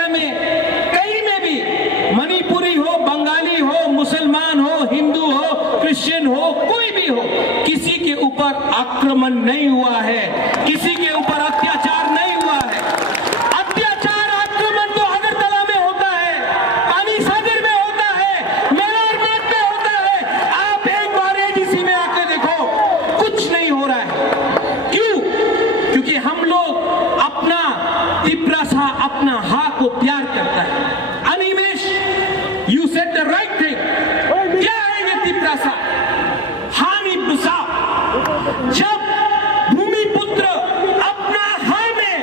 India में कहीं में भी मणिपुरी हो, बंगाली हो, मुसलमान हो, हिंदू हो, क्रिश्चियन हो, कोई भी हो, किसी के ऊपर आक्रमण नहीं हुआ है, किसी के ऊपर अत्याचार नहीं हुआ है। अत्याचार आक्रमण तो अगरतला में होता है, पानी सागर में होता है, मेवाड़ में होता है। आप एक बार एडीसी में आकर देखो, कुछ नहीं हो रहा है। क्यों? क्योंकि हम लोग अपना तिपरासा, अपना हा को प्यार करता है। Animesh, you said the right thing. क्या है ये तिपरासा? हानि बुसा। जब भूमिपुत्र अपना हा में,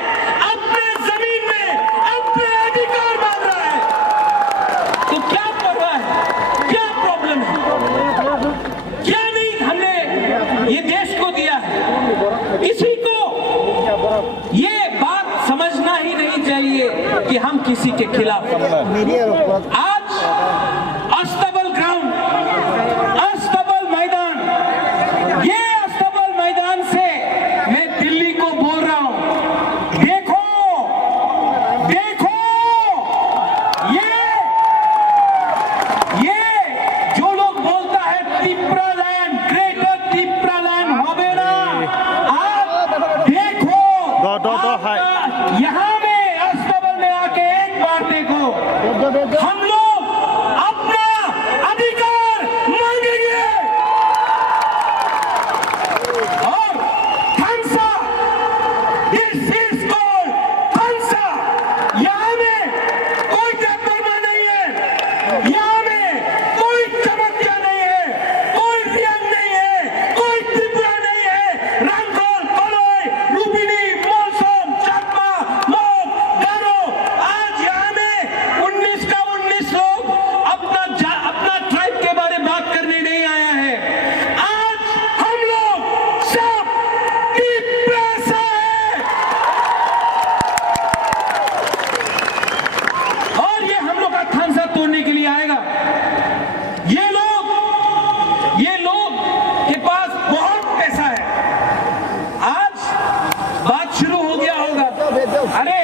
अपने जमीन में अपने अधिकार मांग रहा है, तो क्या परवाह है? क्या प्रॉब्लम है? क्या नहीं हमने ये देश को दिया है? किसी को ये बात समझना ही नहीं चाहिए कि हम किसी के खिलाफ। आज अस्तबल ग्राउंड, अस्तबल मैदान, ये अस्तबल मैदान से मैं दिल्ली को बोल रहा हूं, देखो देखो, ये जो लोग बोलता है Tipra land, greater Tipra land होवे ना, आप देखो यहाँ में अस्तबल में आके एक बार देखो, हम लोग अपना अधिकार मांगेंगे। और थांसा, दिस इज कॉल्ड थांसा। यहाँ में कोई टक्कर नहीं है, यहाँ में कोई चमत्कार नहीं है, कोई रियंग नहीं है, कोई त्रिपुरा नहीं है। रंगोल, कोलोई, लुम्बिनी, मोलसोम, चाकमा, मोग, गारो, आज यहाँ में 19 का 19 लोग अपना ट्राइब के बारे में बात करने नहीं आया है। आज हम लोग सब तिपरासा है, और ये हम लोग का थांसा तोड़ने के लिए आएगा। ये लोग के पास बहुत पैसा है। आज बात शुरू हो गया होगा, अरे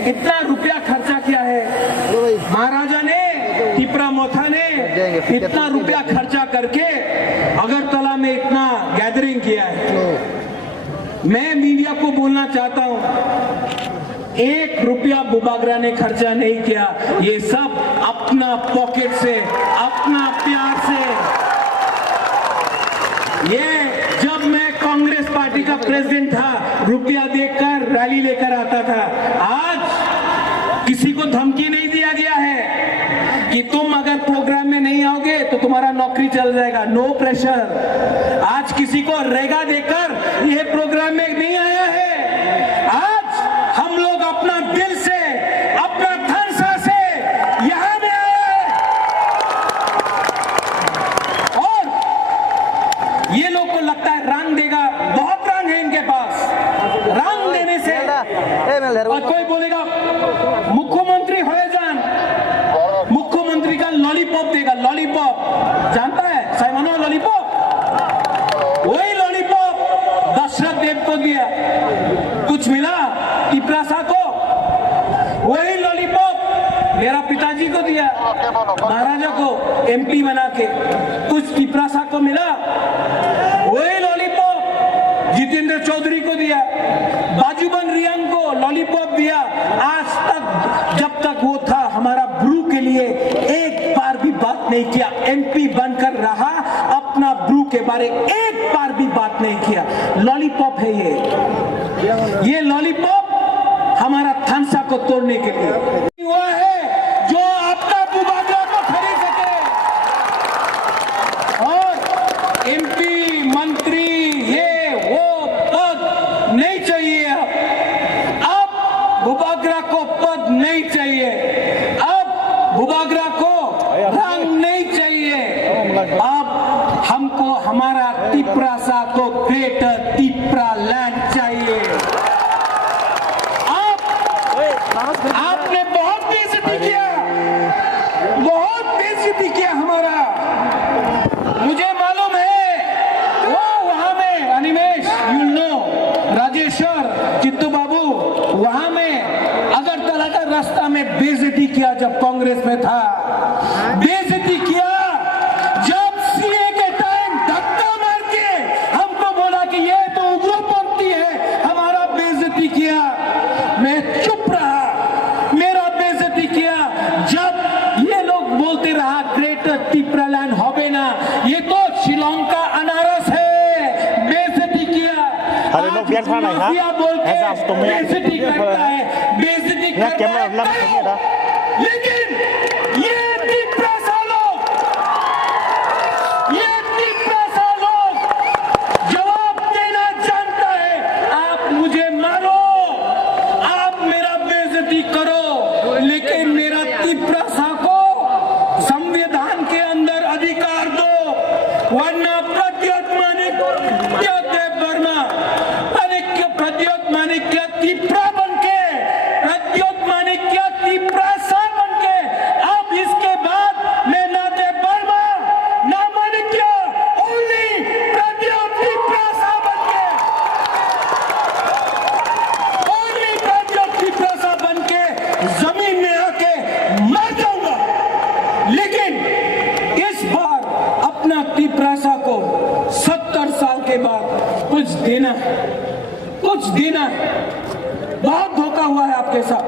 इतना रुपया खर्चा किया है महाराजा ने, तिपरा मोथा ने इतना रुपया खर्चा करके अगरतला में इतना गैदरिंग किया है। मैं मीडिया को बोलना चाहता हूं, 1 रुपया बुबागरा ने खर्चा नहीं किया, ये सब अपना पॉकेट से, अपना प्यार से। ये जब मैं कांग्रेस पार्टी का प्रेसिडेंट था, रुपया देकर रैली लेकर आता था। आज किसी को धमकी नहीं दिया गया है कि तुम अगर प्रोग्राम में नहीं आओगे तो तुम्हारा नौकरी चल जाएगा, नो प्रेशर। आज किसी को रेगा देकर यह प्रोग्राम में नहीं आया है। आज हम लोग अपना दिल से, अपना थांसा से यहां में आए, और ये लोग को लगता है रंग देगा, बहुत रंग है इनके पास। रंग देने से और कोई बोलेगा मुख्यमंत्री हो जान, मुख्यमंत्री का लॉलीपॉप देगा, लॉलीपॉप जानता है साइमनो लॉलीपॉप, वही लॉलीपॉप दशरथ देव को दिया, कुछ मिला तिपरासा को, वही लॉलीपॉप मेरा पिताजी को दिया, महाराजा को एमपी बना के, कुछ तिपरासा को मिला, वही लॉलीपॉप जितेंद्र चौधरी को दिया, बाजूबन रियांग को लॉलीपॉप दिया। आज तक जब तक वो था हमारा ब्रू के लिए एक बार भी बात नहीं किया, एमपी बनकर रहा, अपना ब्रू के बारे एक बार भी बात नहीं किया। लॉलीपॉप है ये लॉलीपॉप हमारा थांसा को तोड़ने के लिए हुआ है, जो आपका बुबागरा को खरीद सके। और एमपी, मंत्री, ये वो पद नहीं चाहिए। अब बुबागरा को पद नहीं चाहिए, अब बुबागरा को रंग नहीं चाहिए। अब हमको हमारा तिपरासा को ग्रेटर तिपरा लैंड चाहिए। आपने बहुत बेइज्जती किया, बहुत बेइज्जती किया हमारा। मुझे मालूम है वो वहां में अनिमेश, यू नो, राजेश्वर, चित्तू बाबू, वहां में अगरतला का रास्ता में किया जब कांग्रेस में था, बेइज्जती किया जब सीए के टाइम धक्का मार के हमको बोला कि ये तो उग्रपंथी है, हमारा बेइज्जती किया, मैं चुप रहा, मेरा बेइज्जती किया जब ये लोग बोलते रहा ग्रेटर तिप्रालैंड होबे ना, ये तो शिलोंग का अनारस है, बेइज्जती किया। अरे लोग बियान खाना है ऐसा आप तो मैं बेइज्जती करता है, बेइज्जती करता है, लेकिन ये तिप्रासा लोग जवाब देना जानता है। आप मुझे मारो, आप मेरा बेइज्जती करो, लेकिन मेरा तिप्रासा को संविधान के अंदर अधिकार दो, वरना तिप्रा बनके, प्रद्योत माणिक्य तिप्रासा बनके, अब इसके बाद मैं ना दे बर्मा ना माणिक्य, ओनली प्रद्योत तिप्रासा बनके, ओनली प्रद्योत तिप्रासा बनके जमीन में आके मर जाऊंगा। लेकिन इस बार अपना तिप्रासा को 70 साल के बाद कुछ देना है। बहुत धोखा हुआ है आपके साथ,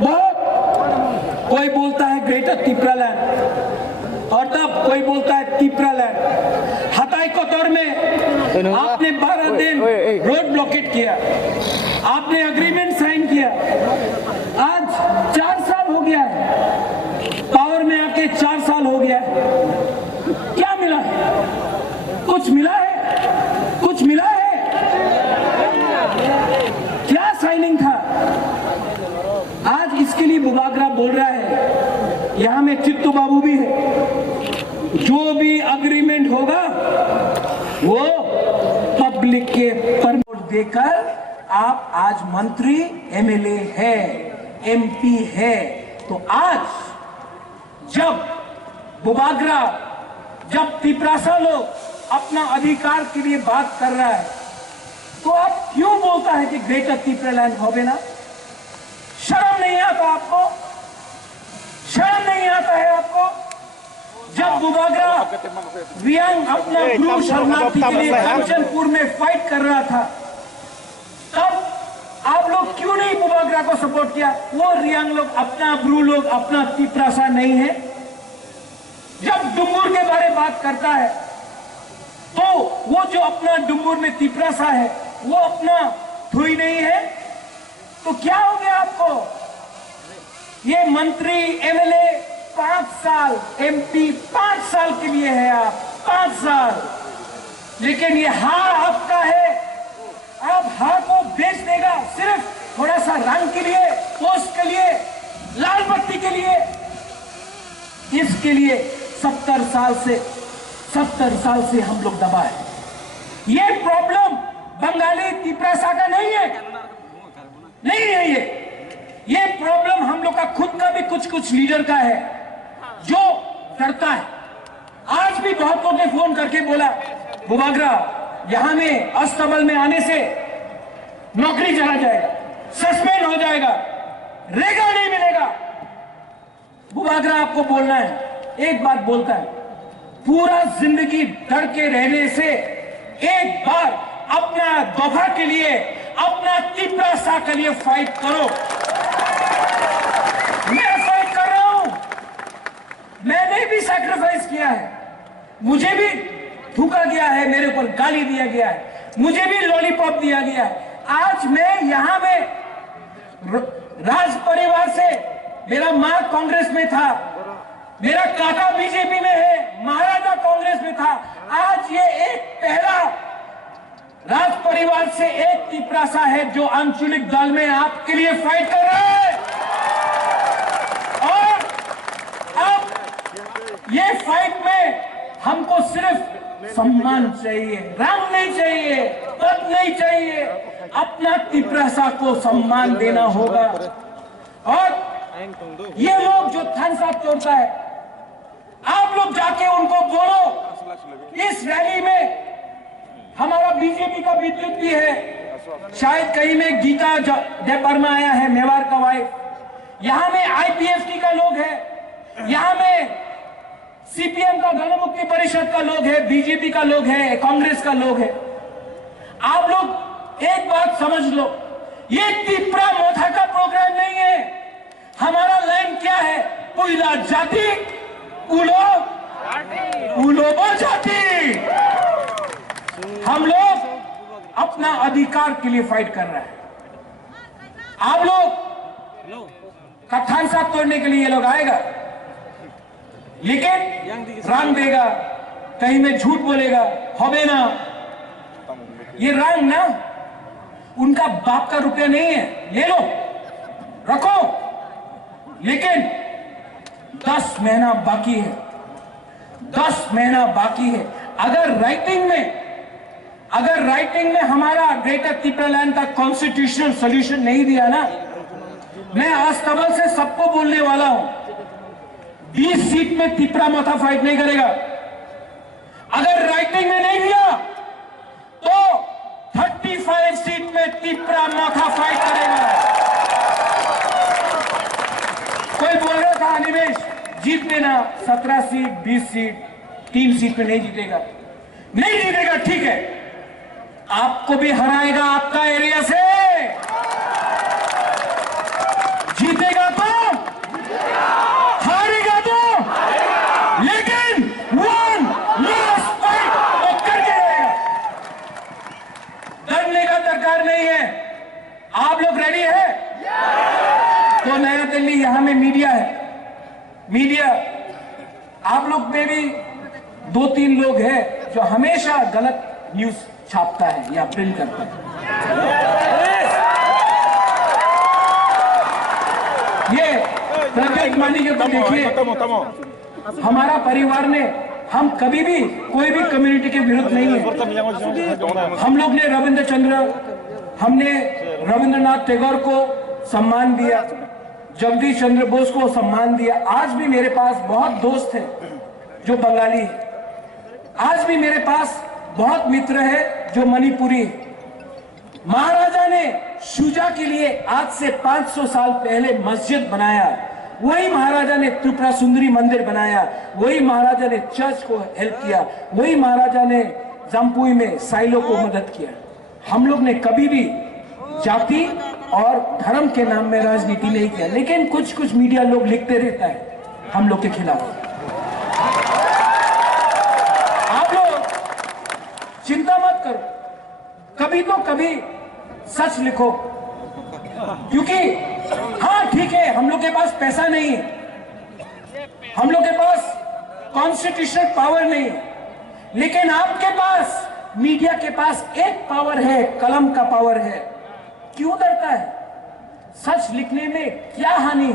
बहुत। कोई बोलता है ग्रेटर तिप्रालैंड और तब कोई बोलता है तिप्रालैंड। हताई कोतोर में आपने 12 दिन रोड ब्लॉकेट किया, आपने एग्रीमेंट साइन किया, आज 4 साल हो गया है, पावर में आके 4 साल हो गया है, क्या मिला है? कुछ मिला है? कुछ मिला है? क्या साइनिंग था? आज इसके लिए बुबागरा बोल रहा है, यहां में चित्तू बाबू भी है, जो भी एग्रीमेंट होगा वो पब्लिक के परमिट देकर आप आज मंत्री, एमएलए है, एमपी है। तो आज जब बुबागरा, जब तिप्रासा लोग अपना अधिकार के लिए बात कर रहा है, तो आप क्यों बोलता है कि ग्रेटर तिप्रालैंड होबे ना? शर्म नहीं आता आपको? शर्म नहीं आता है आपको? जब बुबागरा रियांग अपना ब्रू शरणार्थी के लिए कंचनपुर में फाइट कर रहा था, तब आप लोग क्यों नहीं बुबागरा को सपोर्ट किया? वो रियांग लोग अपना, ब्रू लोग अपना तिप्रासा नहीं है। जब डुंगुर के बारे में बात करता है तो वो जो अपना डुंगुर में तिप्रासा है वो अपना थुई नहीं है। तो क्या हो गया आपको? ये मंत्री, एमएलए 5 साल, एमपी 5 साल के लिए है आप, 5 साल। लेकिन ये हार आपका है, आप हार को बेच देगा सिर्फ थोड़ा सा रंग के लिए, पोस्ट के लिए, लाल बत्ती के लिए। इसके लिए 70 साल से हम लोग दबा है। ये प्रॉब्लम बंगाली तिप्रासा का नहीं है, नहीं है ये प्रॉब्लम हम लोग का खुद का भी कुछ लीडर का है, जो डरता है। आज भी बहुत लोगों ने फोन करके बोला बुबागरा यहां में अस्तबल में आने से नौकरी चला जाएगा, सस्पेंड हो जाएगा, रेगा नहीं मिलेगा। बुबागरा आपको बोलना है, एक बात बोलता है, पूरा जिंदगी डर के रहने से एक बार अपना दफा के लिए, अपना तिप्रासा के लिए फाइट करो। मैं फाइट कर रहा हूं, मैंने भी सैक्रिफाइस किया है, मुझे भी थूका गया है, मेरे ऊपर गाली दिया गया है, मुझे भी लॉलीपॉप दिया गया है। आज मैं यहां में राज परिवार से, मेरा मां कांग्रेस में था, मेरा काका बीजेपी में है, महाराजा कांग्रेस में था। आज ये एक पहला राज परिवार से एक तिप्रासा है जो आंचलिक दल में आपके लिए फाइट कर रहा है। और अब ये फाइट में हमको सिर्फ सम्मान चाहिए, रंग नहीं चाहिए, पद नहीं चाहिए, अपना तिप्रासा को सम्मान देना होगा। और ये लोग जो थन साहब तोड़ता है, आप लोग जाके उनको बोलो इस रैली में हमारा बीजेपी का विद्युत भी है, शायद कहीं में गीता जय वर्मा आया है, मेवाड़ का वाइफ, यहां में आईपीएफटी का लोग है, यहां में सीपीएम का गण मुक्ति परिषद का लोग है, बीजेपी का लोग है, कांग्रेस का लोग है। आप लोग एक बात समझ लो, ये तिप्रा मोथा का प्रोग्राम नहीं है। हमारा लाइन क्या है? पुइला जाति उलोबो जाति। हम लोग अपना अधिकार के लिए फाइट कर रहे हैं। आप लोग कथान साथ तोड़ने के लिए ये लोग आएगा, लेकिन रंग देगा, कहीं में झूठ बोलेगा, होबे ना। ये रंग ना उनका बाप का रुपया नहीं है, ले लो रखो, लेकिन 10 महीना बाकी है, 10 महीना बाकी है। अगर राइटिंग में हमारा ग्रेटर तिप्रालैंड का कॉन्स्टिट्यूशनल सॉल्यूशन नहीं दिया ना, मैं आज तबल से सबको बोलने वाला हूं, 20 सीट में तिप्रा मोथा फाइट नहीं करेगा। अगर राइटिंग में नहीं दिया तो 35 सीट में तिप्रा मोथा फाइट करेगा। कोई बोल रहा था निवेश जीत लेना 17 सीट 20 सीट, 3 सीट में नहीं जीतेगा, नहीं जीतेगा, ठीक है, आपको भी हराएगा आपका एरिया से। जीतेगा तो, हारेगा तो, लेकिन वन लास्ट फाइट वो करके रहेगा। डरने का दरकार नहीं है। आप लोग रेडी है? तो नया दिल्ली, यहां में मीडिया है, मीडिया आप लोग में भी 2-3 लोग हैं जो हमेशा गलत न्यूज छापता है या प्रिंट करता है। ये प्रज्वल मानी के ऊपर देखिए, हमारा परिवार ने, हम कभी भी कोई भी कम्युनिटी के विरुद्ध नहीं है। हम लोग ने हमने रविंद्रनाथ टैगोर को सम्मान दिया, जगदीश चंद्र बोस को सम्मान दिया। आज भी मेरे पास बहुत दोस्त हैं जो बंगाली है, आज भी मेरे पास बहुत मित्र है जो मणिपुरी है। महाराजा ने शुजा के लिए आज से 500 साल पहले मस्जिद बनाया, वही महाराजा ने त्रिपुरा सुंदरी मंदिर बनाया, वही महाराजा ने चर्च को हेल्प किया, वही महाराजा ने जम्पुई में साइलो को मदद किया। हम लोग ने कभी भी जाति और धर्म के नाम में राजनीति नहीं किया, लेकिन कुछ मीडिया लोग लिखते रहता है हम लोग के खिलाफ। आप लोग चिंता मत करो, कभी तो कभी सच लिखो, क्योंकि हाँ ठीक है, हम लोग के पास पैसा नहीं है, हम लोग के पास कॉन्स्टिट्यूशनल पावर नहीं है, लेकिन आपके पास, मीडिया के पास एक पावर है, कलम का पावर है। क्यों डरता है? सच लिखने में क्या हानि?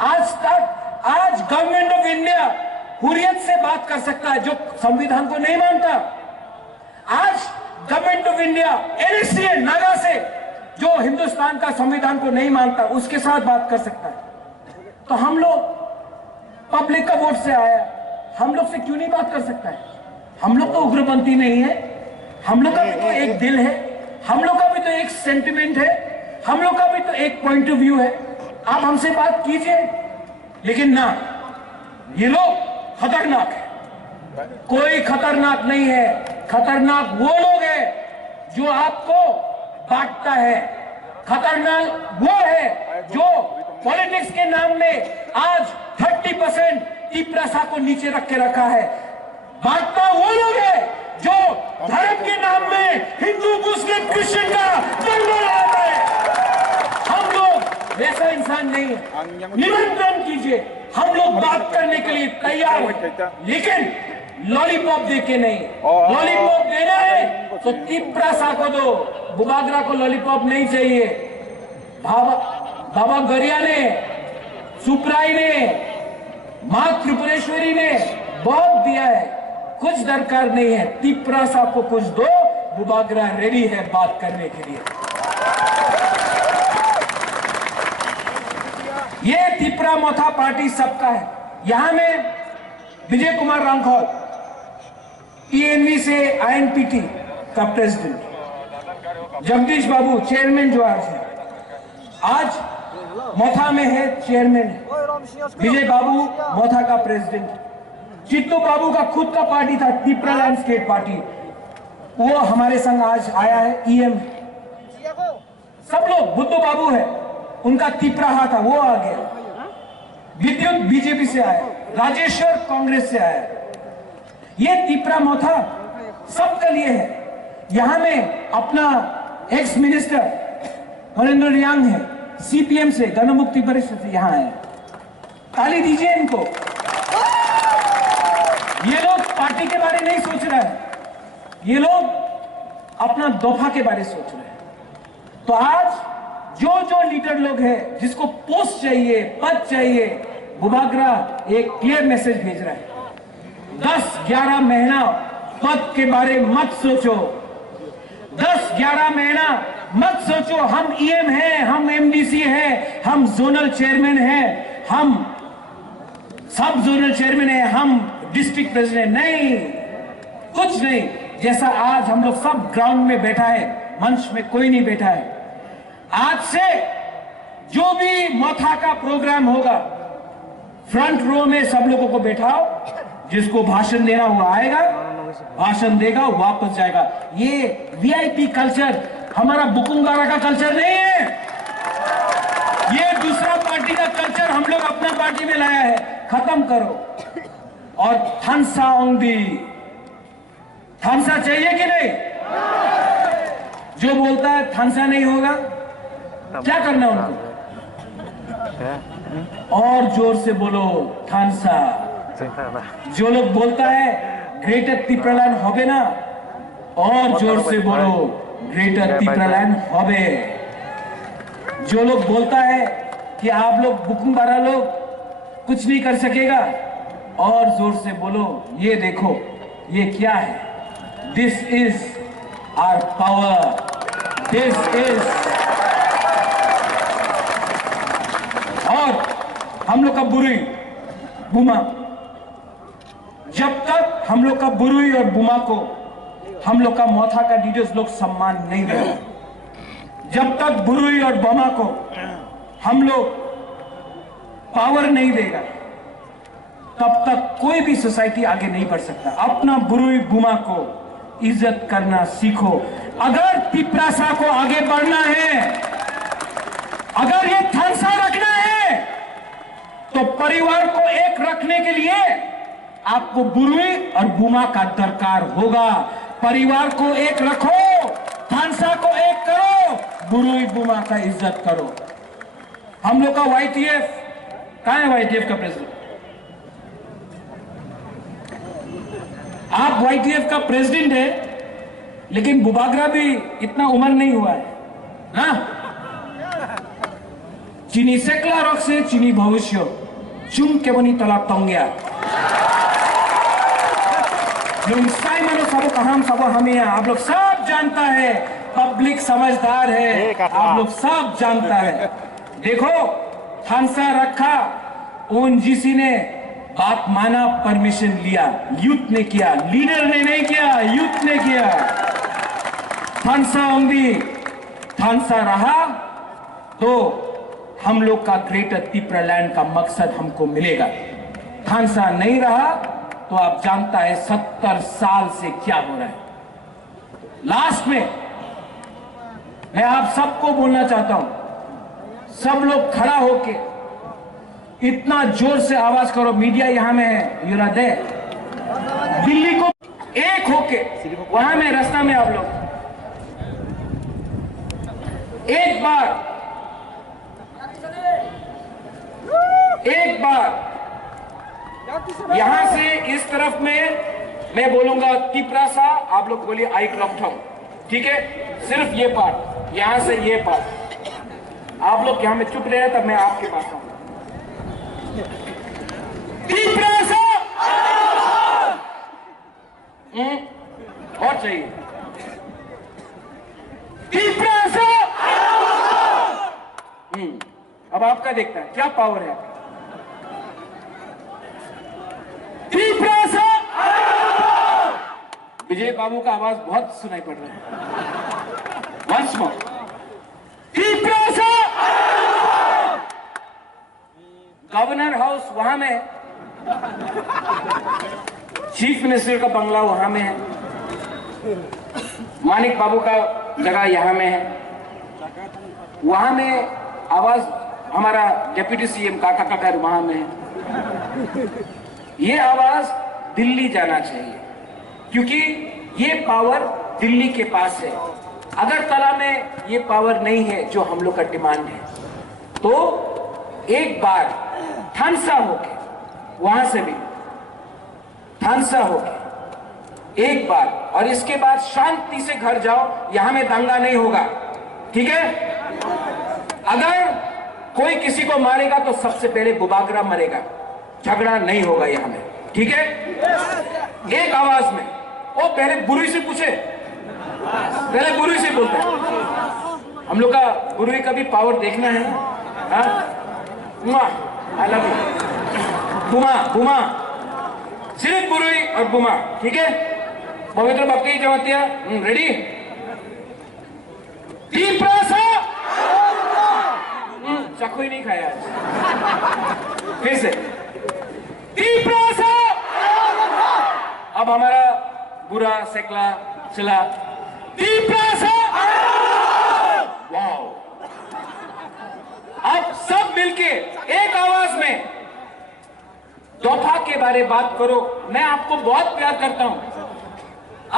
आज गवर्नमेंट ऑफ इंडिया हुर्रियत से बात कर सकता है जो संविधान को नहीं मानता। आज government of India NSA Naga से, जो हिंदुस्तान का संविधान को नहीं मानता, उसके साथ बात कर सकता है। तो हम लोग पब्लिक का वोट से आया, हम लोग से क्यों नहीं बात कर सकता है? हम लोग तो उग्रपंथी नहीं है, हम लोग का भी तो एक दिल है, हम लोग का भी तो एक सेंटिमेंट है, हम लोग का भी तो एक पॉइंट ऑफ व्यू है। आप हमसे बात कीजिए, लेकिन ना, ये लोग खतरनाक है। कोई खतरनाक नहीं है, खतरनाक वो लोग हैं जो आपको बांटता है, खतरनाक वो है जो पॉलिटिक्स के नाम में आज 30% तिप्रा को नीचे रख के रखा है। बांटता वो लोग है जो धर्म के नाम में हिंदू मुस्लिम क्रिश्चियन का दंगल लगाता है। हम लोग वैसा इंसान नहीं है। निमंत्रण कीजिए, हम लोग बात करने के लिए तैयार हैं, लेकिन लॉलीपॉप देके नहीं। लॉलीपॉप देना है तो तिप्रा को दो, बुबागरा को लॉलीपॉप नहीं चाहिए। बाबा गरिया ने, सुप्राई ने, मां त्रिपुरेश्वरी ने बहुत दिया है, कुछ दरकार नहीं है। तिप्रा साहब को कुछ दो, बुबागरा रेडी है बात करने के लिए। ये तिप्रा मोथा पार्टी सबका है। यहां में विजय कुमार रांखौल, टीएनवी से आईएनपीटी का प्रेसिडेंट, जगदीश बाबू चेयरमैन जो आज है, आज मोथा में है चेयरमैन विजय बाबू, मोथा का प्रेसिडेंट। चित्तू बाबू का खुद का पार्टी था, तिपरा लैंडस्केप पार्टी, वो हमारे संग आज आया है, ईएम। सब लोग, बुद्धू बाबू है, उनका तिपराहा था, वो आ गया। विद्युत बीजेपी से आया, राजेश्वर कांग्रेस से आया। ये तिपरा मोथा सबके लिए है। यहां में अपना एक्स मिनिस्टर हरेंद्र रियांग है, सीपीएम से, गणमुक्ति परिषद से यहां है। ताली दीजिए इनको। ये लोग पार्टी के बारे नहीं सोच रहे हैं, ये लोग अपना दफा के बारे सोच रहे हैं। तो आज जो जो लीडर लोग हैं, जिसको पोस्ट चाहिए, पद चाहिए, बुबागरा एक क्लियर मैसेज भेज रहा है, 10-11 महीना पद के बारे मत सोचो, 10-11 महीना मत सोचो हम ईएम हैं, हम एमडीसी हैं, हम जोनल चेयरमैन हैं, हम सब जोनल चेयरमैन हैं, हम डिस्ट्रिक्ट प्रेसिडेंट, नहीं, कुछ नहीं। जैसा आज हम लोग सब ग्राउंड में बैठा है, मंच में कोई नहीं बैठा है। आज से जो भी मोथा का प्रोग्राम होगा, फ्रंट रो में सब लोगों को बैठाओ, जिसको भाषण देना वो आएगा, भाषण देगा, वापस जाएगा। ये वीआईपी कल्चर हमारा बुकुंगारा का कल्चर नहीं है, ये दूसरा पार्टी का कल्चर हम लोग अपना पार्टी में लाया है, खत्म करो। और थानसा ओंदी, थानसा चाहिए कि नहीं? जो बोलता है थानसा नहीं होगा, क्या करना उनको? और जोर से बोलो थानसा। जो लोग बोलता है ग्रेटर तिपरालैंड होबे ना, और जोर से बोलो ग्रेटर तिपरालैंड होबे। जो लोग बोलता है कि आप लोग बुकुंबारा लोग कुछ नहीं कर सकेगा, और जोर से बोलो ये देखो ये क्या है, this is our power, this is. और हम लोग का बुरुई बुमा, जब तक हम लोग का बुरुई और बुमा को हम लोग का मोथा का लीडर्स लोग सम्मान नहीं देगा, जब तक बुरुई और बुमा को हम लोग पावर नहीं देगा, तब तक कोई भी सोसाइटी आगे नहीं बढ़ सकता। अपना बुरुई बुमा को इज्जत करना सीखो। अगर तिपरासा को आगे बढ़ना है, अगर ये थानसा रखना है, तो परिवार को एक रखने के लिए आपको बुरुई और बुमा का दरकार होगा। परिवार को एक रखो, थानसा को एक करो, बुरुई बुमा का इज्जत करो। हम लोग का वाईटीएफ कहां है? वाईटीएफ का प्रेसिडेंट, आप वाईटीएफ का प्रेसिडेंट है, लेकिन बुबागरा भी इतना उम्र नहीं हुआ है ना। चीनी सेकला रख से चीनी भविष्य चुम के बनी तला तंग्या सब कहां सब हमें, आप लोग सब जानता है, पब्लिक समझदार है, आप लोग सब जानता है। देखो थानसा रखा, ओएनजीसी ने बात माना, परमिशन लिया, यूथ ने किया, लीडर ने नहीं किया, यूथ ने किया। थानसा ओंदी, थानसा रहा तो हम लोग का ग्रेटर तिपरालैंड का मकसद हमको मिलेगा। थानसा नहीं रहा तो आप जानता है 70 साल से क्या हो रहा है। लास्ट में मैं आप सबको बोलना चाहता हूं, सब लोग खड़ा होके इतना जोर से आवाज करो, मीडिया यहां में है, यू दे दिल्ली को एक होके, वहां में रास्ता में आप लोग एक बार यहां से इस तरफ में मैं बोलूंगा तिपरासा, आप लोग बोलिए आई क्लॉकथम, ठीक है? सिर्फ ये पार्ट, यहां से ये पार्ट, आप लोग यहां में चुप रहे, तब मैं आपके पास आऊंगा। तिपरासा और चाहिए तिपरासा। अब आपका देखता है क्या पावर है आपका। तिपरासा, विजय बाबू का आवाज बहुत सुनाई पड़ रहा है। Once more, Tiprasa. Governor house वहां में है, चीफ मिनिस्टर का बंगला वहां में है, मानिक बाबू का जगह यहां में है, वहां में आवाज हमारा डिप्टी सीएम काका का घर वहां में है। ये आवाज दिल्ली जाना चाहिए क्योंकि ये पावर दिल्ली के पास है। अगरतला में ये पावर नहीं है जो हम लोग का डिमांड है। तो एक बार थानसा होके, वहां से भी थानसा होके एक बार, और इसके बाद शांति से घर जाओ, यहां में दंगा नहीं होगा, ठीक है? अगर कोई किसी को मारेगा तो सबसे पहले बुबागरा मरेगा, झगड़ा नहीं होगा यहां में, ठीक है? एक आवाज में। ओ पहले बुरुई से पूछे, पहले बुरुई से बोलते हैं। हम लोग का बुरुई का भी पावर देखना है। I love you. बुमा सिर्फ बुरुई और बुमा, ठीक है? पवित्र भक्ति जमतिया रेडी? चक्कू ही नहीं खाया आज। फिर से अब हमारा बुरा सेकला चला। वाओ! अब सब मिलके एक आवाज में तोहफा के बारे बात करो। मैं आपको बहुत प्यार करता हूं।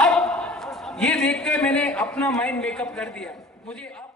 अब ये देख के मैंने अपना माइंड मेकअप कर दिया। मुझे अब